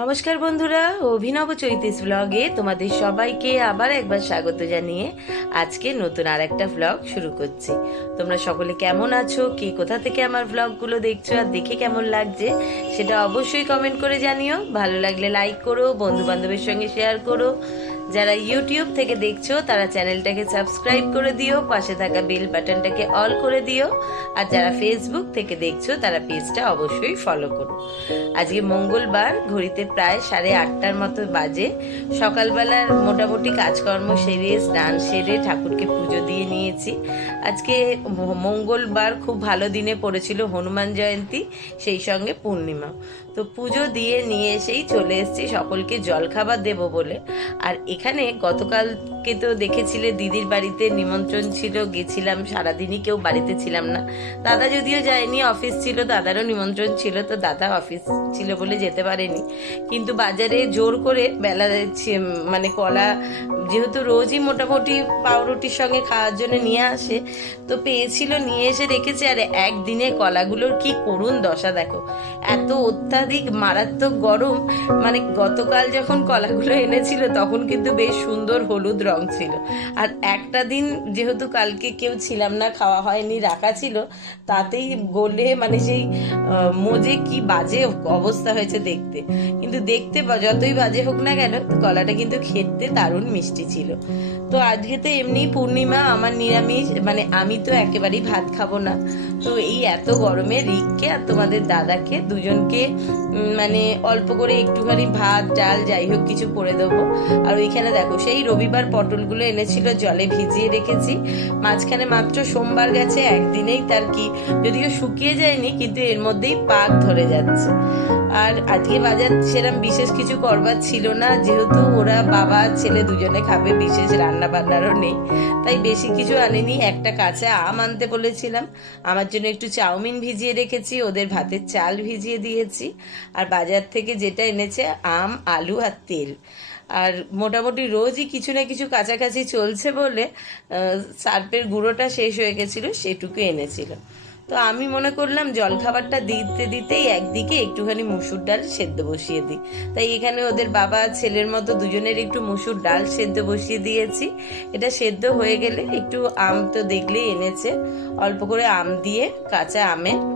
নমস্কার বন্ধুরা, অভিনব চৈতিস ব্লগে তোমাদের সবাইকে আবার একবার স্বাগত জানিয়ে আজকে নতুন আর একটা ব্লগ শুরু করছি। তোমরা সকলে কেমন আছো? কে কোথা থেকে আমার ব্লগগুলো দেখছ? আর দেখে কেমন লাগছে? সেটা অবশ্যই কমেন্ট করে জানিও। ভালো লাগলে লাইক করো বন্ধু বান্ধবের সঙ্গে শেয়ার করো। যারা ইউটিউব থেকে দেখছ, তারা চ্যানেলটাকে সাবস্ক্রাইব করে দিও, পাশে থাকা বেল বাটনটাকে অল করে দিও। আর যারা ফেসবুক থেকে দেখছ, তারা পেজটা অবশ্যই ফলো করো। আজকে মঙ্গলবার, ঘড়িতে প্রায় সাড়ে আটটার মতো বাজে। সকালবেলার মোটামুটি কাজকর্ম সেরে, স্নান সেরে ঠাকুরকে পুজো দিয়ে নিয়েছি। আজকে মঙ্গলবার খুব ভালো দিনে পড়েছিল হনুমান জয়ন্তী, সেই সঙ্গে পূর্ণিমা। তো পুজো দিয়ে নিয়ে এসেই চলে এসেছি, সকলকে জলখাবার দেব বলে। আর এখানে গতকালকে তো দেখেছিলে দিদির বাড়িতে নিমন্ত্রণ ছিল, গেছিলাম সারাদিনই, কেউ বাড়িতে ছিলাম না। দাদা যদিও যায়নি, অফিস ছিল, দাদারও নিমন্ত্রণ ছিল, তো দাদা অফিস ছিল বলে যেতে পারেনি। কিন্তু বাজারে জোর করে বেলা মানে কলা যেহেতু রোজই মোটামুটি পাউরুটির সঙ্গে খাওয়ার জন্য নিয়ে আসে, তো পেয়েছিল, নিয়ে এসে রেখেছে। আর একদিনে কলাগুলোর কি করুণ দশা দেখো। এত অত্যাধিক মারাত্মক গরম মানে গতকাল যখন কলাগুলো এনেছিল, তখন কিন্তু বেশ সুন্দর হলুদ রং ছিল। আর একটা দিন যেহেতু কালকে কেউ ছিলাম না, খাওয়া হয়নি, রাখা ছিল, তাতেই গলে মানে সেই মোজে কি বাজে অবস্থা হয়েছে দেখতে। কিন্তু দেখতে যতই বাজে হোক না কেন কলাটা কিন্তু খেতে দারুণ মিষ্টি ছিল। তো আজকে তো এমনি পূর্ণিমা, আমার নিরামিষ মানে আমি তো একেবারেই ভাত খাব না। তো এই এত গরমে রিককে আর তোমাদের দাদাকে দুজনকে মানে অল্প করে একটুখানি ভাত, ডাল, যাই হোক কিছু করে দেবো। আর ওইখানে দেখো, সেই রবিবার পটলগুলো এনেছিল, জলে ভিজিয়ে রেখেছি। মাঝখানে মাত্র সোমবার গেছে, একদিনেই তার কি, যদিও শুকিয়ে যায়নি, কিন্তু এর মধ্যেই পাক ধরে যাচ্ছে। আর আজকে বাজার সেরকম বিশেষ কিছু করবার ছিল না, যেহেতু ওরা বাবা ছেলে দুজনে খাবে, বিশেষ রান্না বান্নারও নেই। তাই বেশি কিছু আনিনি, একটা কাঁচা আম আনতে বলেছিলাম। আমার জন্য একটু চাউমিন ভিজিয়ে রেখেছি, ওদের ভাতের চাল ভিজিয়ে দিয়েছি। আর বাজার থেকে যেটা এনেছে, আম, আলু আর তেল। আর মোটামুটি রোজই কিছু না কিছু কাছাকাছি চলছে বলে সার্পের গুঁড়োটা শেষ হয়ে গেছিল, সেটুকু এনেছিল। তো আমি মনে করলাম জলখাবারটা দিতে দিতেই একদিকে একটুখানি মুসুর ডাল সেদ্ধ বসিয়ে দিই। তাই এখানে ওদের বাবা ছেলের মতো দুজনের একটু মুসুর ডাল সেদ্ধ বসিয়ে দিয়েছি। এটা সেদ্ধ হয়ে গেলে একটু আম তো দেখলেই এনেছে। অল্প করে আম দিয়ে কাঁচা আমে ড-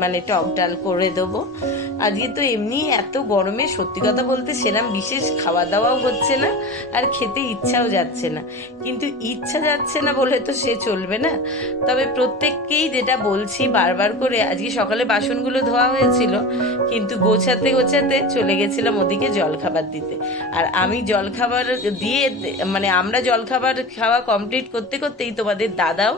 মানে টক ডাল করে দেবো। আজকে তো এমনি এত গরমে, সত্যি কথা বলতে সেরাম বিশেষ খাওয়া দাওয়াও হচ্ছে না, আর খেতে ইচ্ছাও যাচ্ছে না। কিন্তু ইচ্ছা যাচ্ছে না বলে তো সে চলবে না। তবে প্রত্যেককেই যেটা বলছি বারবার করে, আজকে সকালে বাসনগুলো ধোয়া হয়েছিল, কিন্তু গোছাতে গোছাতে চলে গেছিলাম ওদিকে জলখাবার দিতে। আর আমি জলখাবার দিয়ে মানে আমরা জলখাবার খাওয়া কমপ্লিট করতে করতেই তোমাদের দাদাও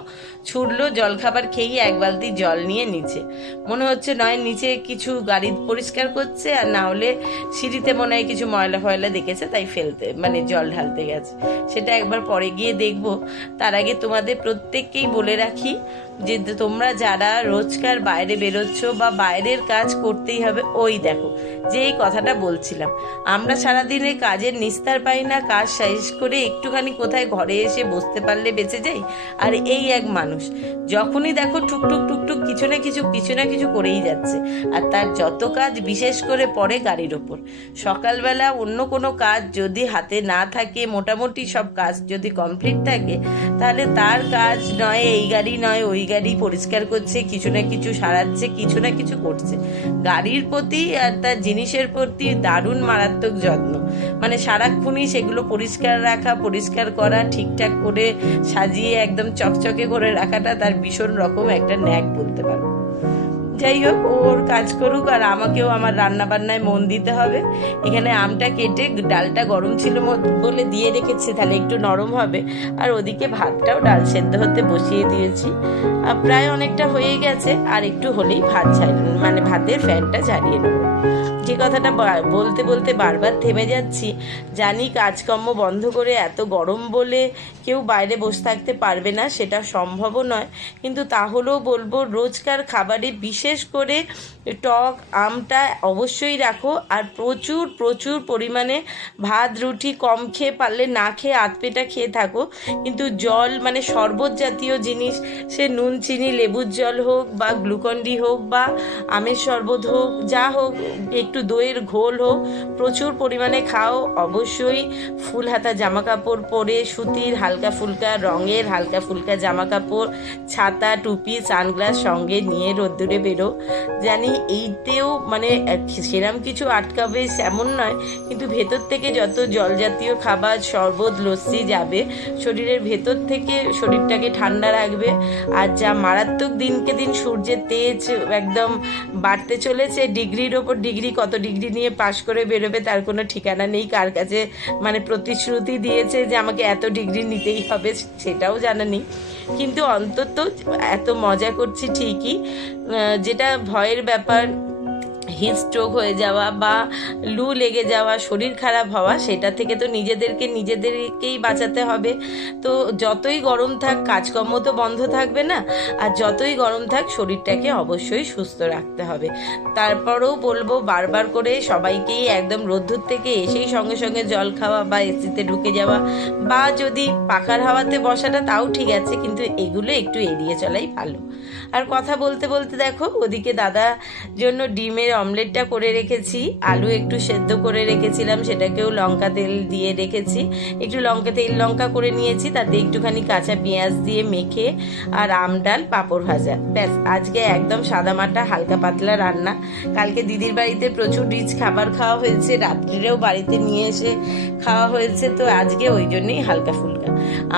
ছুটলো, জলখাবার খেয়েই এক বালতি জল নিয়ে নিচে। মনে হচ্ছে নয় নিচে কিছু গাড়ি পরিষ্কার করছে, আর না হলে সিঁড়িতে মনে হয় কিছু ময়লা ফয়লা দেখেছে, তাই ফেলতে মানে জল ঢালতে গেছে। সেটা একবার পরে গিয়ে দেখব। তার আগে তোমাদের প্রত্যেককেই বলে রাখি যে তোমরা যারা রোজকার বাইরে বেরোচ্ছ বা বাইরের কাজ করতেই হবে, ওই দেখো যে এই কথাটা বলছিলাম। আমরা সারাদিনে কাজের নিস্তার পাই না, কাজ শেষ করে একটুখানি কোথায় ঘরে এসে বসতে পারলে বেঁচে যাই? আর এই এক মানুষ, যখনই দেখো টুকটুক টুকটুক কিছু না কিছু কিছু না কিছু করেই যাচ্ছে। আর তার যত কাজ বিশেষ করে পড়ে গাড়ির ওপর। সকালবেলা অন্য কোনো কাজ যদি হাতে না থাকে, মোটামুটি সব কাজ যদি কমপ্লিট থাকে, তাহলে তার কাজ নয়, এই গাড়ি নয়, ওই গাড়ি পরিষ্কার করছে, কিছু না কিছু সারাচ্ছে, কিছু না কিছু করছে। গাড়ির প্রতি আর তার জিনিসের প্রতি দারুণ মারাত্মক যত্ন। মানে সারাক্ষণই সেগুলো পরিষ্কার রাখা, পরিষ্কার করা, ঠিকঠাক করে সাজিয়ে একদম চকচকে করে রাখাটা তার ভীষণ রকম একটা ন্যাক বলতে পারো। যাই হোক ওর কাজ করুক আর আমাকেও আমার রান্না বান্নায় মন দিতে হবে। এখানে আমটা কেটে ডালটা গরম ছিল বলে দিয়ে রেখেছি, তাহলে একটু নরম হবে। আর ওদিকে ভাতটাও ডাল সেদ্ধ হতে বসিয়ে দিয়েছি। প্রায় অনেকটা হয়ে গেছে, আর একটু হলেই ভাত মানে ভাতের ফ্যানটা ছাড়িয়ে নেব। যে কথাটা বলতে বলতে বারবার থেমে যাচ্ছি, জানি কাজকর্ম বন্ধ করে এত গরম বলে কেউ বাইরে বসে থাকতে পারবে না, সেটা সম্ভবও নয়। কিন্তু তাহলেও বলব, রোজকার খাবারে বিশেষ করে টক, আমটা অবশ্যই রাখো। আর প্রচুর প্রচুর পরিমাণে ভাত, রুটি কম খেয়ে পারলে না খেয়ে আধপেটা খেয়ে থাকো। কিন্তু জল মানে শরবত জাতীয় জিনিস, সে নুন, চিনি, লেবুর জল হোক বা গ্লুকন্ডি হোক বা আমের শরবত হোক, যা হোক, একটু একটু দইয়ের ঘোল হোক, প্রচুর পরিমাণে খাও। অবশ্যই ফুল হাতা জামা কাপড় পরে সুতির হালকা ফুলকা, রঙের হালকা ফুলকা জামা কাপড় ছাতা, টুপি, সানগ্লাস সঙ্গে নিয়ে রোদ্দুরে বেরো। জানি এইতেও মানে সেরাম কিছু আটকাবে এমন নয়, কিন্তু ভেতর থেকে যত জল জাতীয় খাবার, শরবত, লস্যি যাবে, শরীরের ভেতর থেকে শরীরটাকে ঠান্ডা রাখবে। আর যা মারাত্মক দিনকে দিন সূর্যের তেজ একদম বাড়তে চলেছে, ডিগ্রির ওপর ডিগ্রি কত ডিগ্রি নিয়ে পাশ করে বেরোবে তার কোনো ঠিকানা নেই। কার কাছে মানে প্রতিশ্রুতি দিয়েছে যে আমাকে এত ডিগ্রি নিতেই হবে সেটাও জানা নেই। কিন্তু অন্তত এত মজা করছি ঠিকই। যেটা ভয়ের ব্যাপার হিট স্ট্রোক হয়ে যাওয়া বা লু লেগে যাওয়া, শরীর খারাপ হওয়া, সেটা থেকে তো নিজেদেরকে নিজেদেরকেই বাঁচাতে হবে। তো যতই গরম থাক, কাজকর্ম তো বন্ধ থাকবে না, আর যতই গরম থাক, শরীরটাকে অবশ্যই সুস্থ রাখতে হবে। তারপরেও বলব, বারবার করে সবাইকেই একদম রোদ্দুর থেকে এসেই সঙ্গে সঙ্গে জল খাওয়া বা এসিতে ঢুকে যাওয়া, বা যদি পাখার হাওয়াতে বসাটা তাও ঠিক আছে, কিন্তু এগুলো একটু এড়িয়ে চলাই ভালো। আর কথা বলতে বলতে দেখো, ওদিকে দাদা জন্য ডিমের অমলেটটা করে রেখেছি, আলু একটু সেদ্ধ করে রেখেছিলাম, সেটাকেও লঙ্কা তেল দিয়ে রেখেছি। একটু লঙ্কা তেল লঙ্কা করে নিয়েছি, তাতে একটুখানি কাঁচা পেঁয়াজ দিয়ে মেখে আর আম ডাল পাঁপড় ভাজা। ব্যাস, আজকে একদম সাদামাটা, হালকা পাতলা রান্না। কালকে দিদির বাড়িতে প্রচুর রিচ খাবার খাওয়া হয়েছে, রাত্রিরেও বাড়িতে নিয়ে এসে খাওয়া হয়েছে, তো আজকে ওই জন্যই হালকা ফুলকা।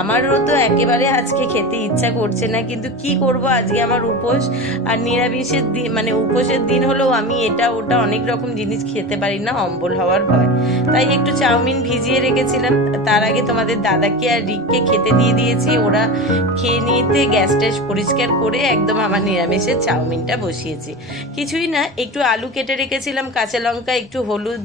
আমারও তো একেবারে আজকে খেতে ইচ্ছা করছে না, কিন্তু কি করব আজকে আমার উপোস? আর নিরামিষের দিন মানে উপোসের দিন হলেও আমি এটা ওটা অনেক রকম জিনিস খেতে পারি না, অম্বল হওয়ার ভয়। তাই একটু চাউমিন ভিজিয়ে রেখেছিলাম, তার আগে তোমাদের দাদাকে আর রিককে খেতে দিয়ে দিয়েছি, ওরা খেয়ে নিতে গ্যাস ট্যাস পরিষ্কার করে একদম আমার নিরামিষের চাউমিনটা বসিয়েছি। কিছুই না, একটু আলু কেটে রেখেছিলাম, কাঁচা লঙ্কা, একটু হলুদ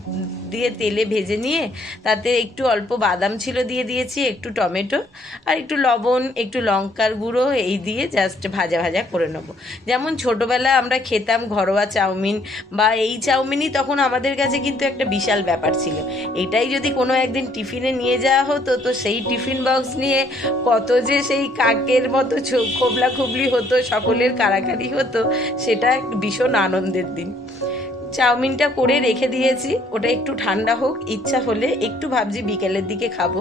দিয়ে তেলে ভেজে নিয়ে তাতে একটু অল্প বাদাম ছিল দিয়ে দিয়েছি, একটু টমেটো আর একটু লবণ, একটু লঙ্কার গুঁড়ো, এই দিয়ে জাস্ট ভাজা ভাজা করে নেব। যেমন ছোটোবেলায় আমরা খেতাম ঘরোয়া চাউমিন বা এই চাউমিনই তখন আমাদের কাছে কিন্তু একটা বিশাল ব্যাপার ছিল। এটাই যদি কোনো একদিন টিফিনে নিয়ে যাওয়া হতো, তো সেই টিফিন বক্স নিয়ে কত যে সেই কাকের মতো খোবলা খুবলি হতো, সকলের কারাকারি হতো, সেটা ভীষণ আনন্দের দিন। চাউমিনটা করে রেখে দিয়েছি, ওটা একটু ঠান্ডা হোক, ইচ্ছা হলে একটু ভাবছি বিকেলের দিকে খাব।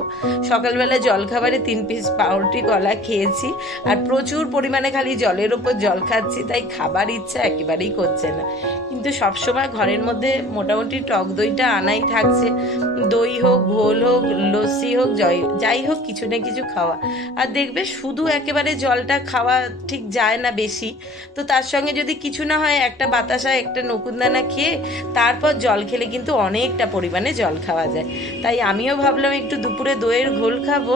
সকালবেলা জলখাবারে তিন পিস পাউরুটি, কলা খেয়েছি, আর প্রচুর পরিমাণে খালি জলের ওপর জল খাচ্ছি, তাই খাবার ইচ্ছা একেবারেই করছে না। কিন্তু সবসময় ঘরের মধ্যে মোটামুটি টক দইটা আনাই থাকছে। দই হোক ঘোল হোক, লস্যি হোক, জয়, যাই হোক, কিছু না কিছু খাওয়া। আর দেখবে শুধু একেবারে জলটা খাওয়া ঠিক যায় না বেশি। তো তার সঙ্গে যদি কিছু না হয়, একটা বাতাসা, একটা নকুনদানা খেয়ে তারপর জল খেলে কিন্তু অনেকটা পরিমাণে জল খাওয়া যায়। তাই আমিও ভাবলাম একটু দুপুরে দইয়ের ঘোল খাব।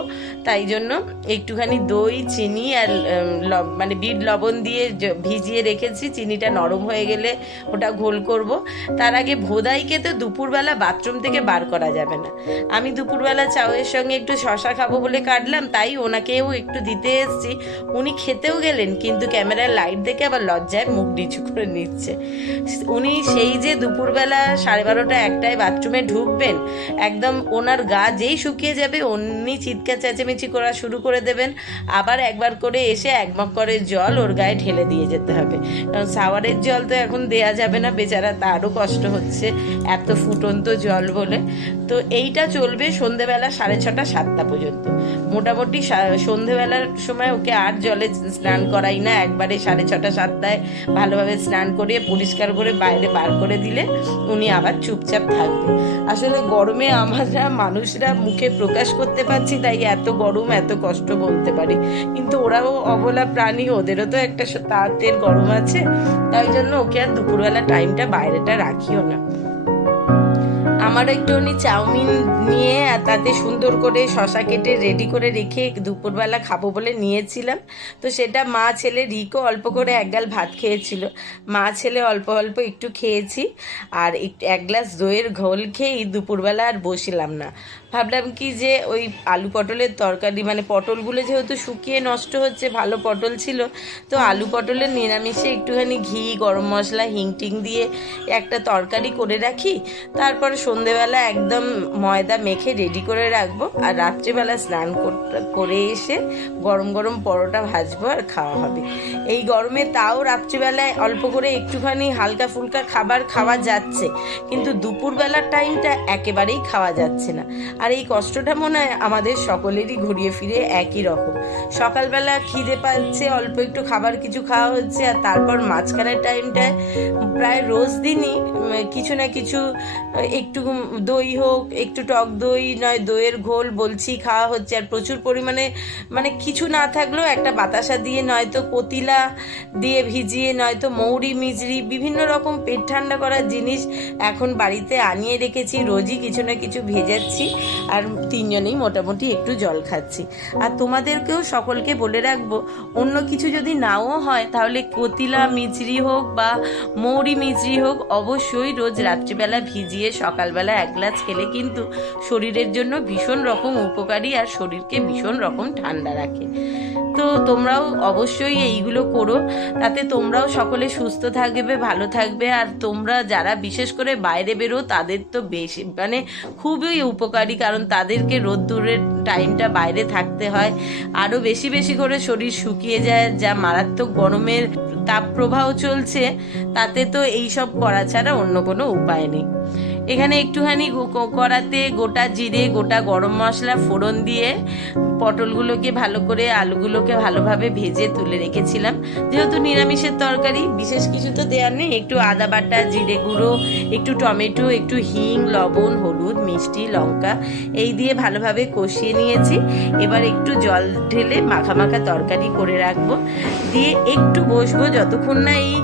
তাই জন্য একটুখানি দই, চিনি আর মানে বিট লবণ দিয়ে ভিজিয়ে রেখেছি। চিনিটা নরম হয়ে গেলে ওটা ঘোল করব। তার আগে ভোদাইকে তো দুপুরবেলা বাথরুম থেকে বার করা যাবে না। আমি দুপুরবেলা চাউয়ের সঙ্গে একটু শশা খাব বলে কাটলাম। তাই ওনাকেও একটু দিতে এসেছি। উনি খেতেও গেলেন, কিন্তু ক্যামেরার লাইট দেখে আবার লজ্জায় মুখ নিচু করে নিচ্ছে। উনি সেই যে দুপুরবেলা সাড়ে বারোটা একটায় বাথরুমে ঢুকবেন, একদম ওনার গা যেই শুকিয়ে যাবে অমনি চিৎকার চেঁচেমেচি করা শুরু করে দেবেন। আবার একবার করে এসে এক মগ করে জল ওর গায়ে ঢেলে দিয়ে যেতে হবে। কারণ সাওয়ারের জল তো এখন দেয়া যাবে না, বেচারা তারও কষ্ট হচ্ছে, এত ফুটন্ত জল বলে। তো এইটা চলবে সন্ধেবেলা সাড়ে ছটা, সাতটা পর্যন্ত। মোটামুটি সন্ধেবেলার সময় ওকে আর জলে স্নান করাই না, একবারে সাড়ে ছটা, সাতটায় ভালোভাবে স্নান করিয়ে পরিষ্কার করে বাইরে বার করে দিলে উনি আবার চুপচাপ থাকবে। আসলে গরমে আমরা মানুষরা মুখে প্রকাশ করতে পারছি, তাই এত গরম, এত কষ্ট বলতে পারি। কিন্তু ওরাও অবলা প্রাণী, ওদেরও তো একটা তাঁতের গরম আছে। তাই জন্য ওকে আর দুপুরবেলা টাইমটা বাইরেটা রাখিও না। আমারও একটুখানি চাউমিন নিয়ে আর তাতে সুন্দর করে শশা কেটে রেডি করে রেখে দুপুরবেলা খাব বলে নিয়েছিলাম। তো সেটা মা ছেলে রিকো অল্প করে এক গাল ভাত খেয়েছিল। মা ছেলে অল্প অল্প একটু খেয়েছি আর এক গ্লাস দইয়ের ঘোল খেয়েই দুপুরবেলা আর বসিলাম না। ভাবলাম কি যে ওই আলু পটলের তরকারি মানে পটলগুলো যেহেতু শুকিয়ে নষ্ট হচ্ছে, ভালো পটল ছিল, তো আলু পটলের নিরামিষে একটুখানি ঘি, গরম মশলা, হিং টিং দিয়ে একটা তরকারি করে রাখি। তারপর সন্ধেবেলা একদম ময়দা মেখে রেডি করে রাখব আর রাত্রিবেলা স্নান করে এসে গরম গরম পরোটা ভাজবো আর খাওয়া হবে। এই গরমে তাও রাত্রিবেলায় অল্প করে একটুখানি হালকা ফুলকা খাবার খাওয়া যাচ্ছে, কিন্তু দুপুরবেলার টাইমটা একেবারেই খাওয়া যাচ্ছে না। আর এই কষ্টটা মনে হয় আমাদের সকলেরই ঘুরিয়ে ফিরে একই রকম। সকালবেলা খিদে পাচ্ছে, অল্প একটু খাবার কিছু খাওয়া হচ্ছে, আর তারপর মাঝখানের টাইমটায় প্রায় রোজ দিনই কিছু না কিছু, একটু দই হোক, একটু টক দই, নয় দইয়ের ঘোল বলছি, খাওয়া হচ্ছে। আর প্রচুর পরিমাণে মানে কিছু না থাকলেও একটা বাতাসা দিয়ে, নয়তো কতিলা দিয়ে ভিজিয়ে, নয়তো মৌরি, মিজরি, বিভিন্ন রকম পেট ঠান্ডা করার জিনিস এখন বাড়িতে আনিয়ে রেখেছি। রোজই কিছু না কিছু ভেজাচ্ছি। আর তিনজনেই মোটামুটি একটু জল খাচ্ছি। আর তোমাদেরকেও সকলকে বলে রাখব, অন্য কিছু যদি নাও হয়, তাহলে কতিলা মিচড়ি হোক বা মৌরি মিচড়ি হোক, অবশ্যই রোজ রাত্রিবেলা ভিজিয়ে সকালবেলা এক গ্লাস খেলে কিন্তু শরীরের জন্য ভীষণ রকম উপকারী আর শরীরকে ভীষণ রকম ঠান্ডা রাখে। তো তোমরাও অবশ্যই এইগুলো করো, তাতে তোমরাও সকলে সুস্থ থাকবে, ভালো থাকবে, আর তোমরা যারা বিশেষ করে বাইরে বেরো, তাদের তো বেশি মানে খুবই উপকারী কারণ তাদেরকে রোদ্দুরের টাইমটা বাইরে থাকতে হয়। আরও বেশি বেশি করে শরীর শুকিয়ে যায়, যা মারাত্মক গরমের তাপ প্রবাহ চলছে। তাতে তো এইসব করা ছাড়া অন্য কোনো উপায় নেই। এখানে একটুখানি কড়াতে গোটা জিরে, গোটা গরম মশলা, ফোড়ন দিয়ে পটলগুলোকে ভালো করে, আলুগুলোকে ভালোভাবে ভেজে তুলে রেখেছিলাম। যেহেতু নিরামিষের তরকারি, বিশেষ কিছু তো দেওয়ার নেই। একটু আদা বাটা, জিরে গুঁড়ো, একটু টমেটো, একটু হিং, লবণ, হলুদ, মিষ্টি, লঙ্কা, এই দিয়ে ভালোভাবে কষিয়ে নিয়েছি। এবার একটু জল ঢেলে মাখা তরকারি করে রাখব। দিয়ে একটু বসবো যতক্ষণ না এই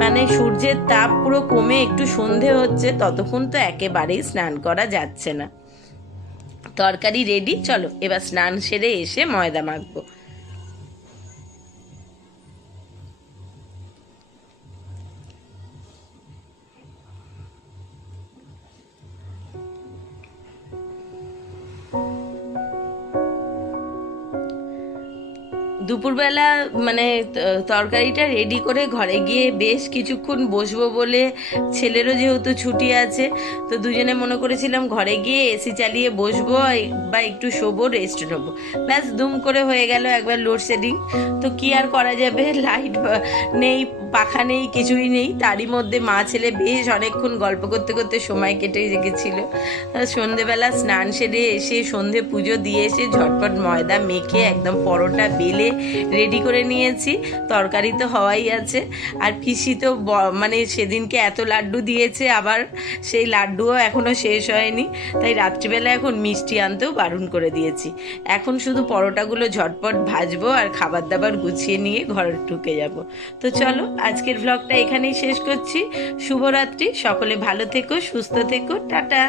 মানে সূর্যের তাপ পুরো কমে, একটু সন্ধে হচ্ছে, ততক্ষণ তো একেবারেই স্নান করা যাচ্ছে না। তরকারি রেডি চলো এবার স্নান সেরে এসে ময়দা মাখবো। দুপুরবেলা মানে তরকারিটা রেডি করে ঘরে গিয়ে বেশ কিছুক্ষণ বসবো বলে ছেলেরও যেহেতু ছুটি আছে, তো দুজনে মনে করেছিলাম ঘরে গিয়ে এসি চালিয়ে বসবো বা একটু শোবো রেস্ট নেব। ব্যাস, দুম করে হয়ে গেল একবার লোডশেডিং তো কি আর করা যাবে? লাইট নেই, পাখা নেই, কিছুই নেই। তারই মধ্যে মা ছেলে বেশ অনেকক্ষণ গল্প করতে করতে সময় কেটে রেখেছিল। সন্ধেবেলা স্নান সেরে এসে সন্ধে পুজো দিয়ে এসে ঝটপট ময়দা মেখে একদম পরোটা বেলে রেডি করে নিয়েছি। তরকারি তো হওয়াই আছে। আর পিসি তো মানে সেদিনকে এত লাড্ডু দিয়েছে আবার, সেই লাড্ডুও এখনও শেষ হয়নি। তাই রাত্রিবেলা এখন মিষ্টি আনতেও বারণ করে দিয়েছি। এখন শুধু পরোটাগুলো ঝটপট ভাজবো আর খাবার দাবার গুছিয়ে নিয়ে ঘরে ঢুকে যাব। তো চলো, আজকের ভ্লগটা এখানেই শেষ করছি। শুভরাত্রি, সকলে ভালো থেকো, সুস্থ থেকো, টাটা।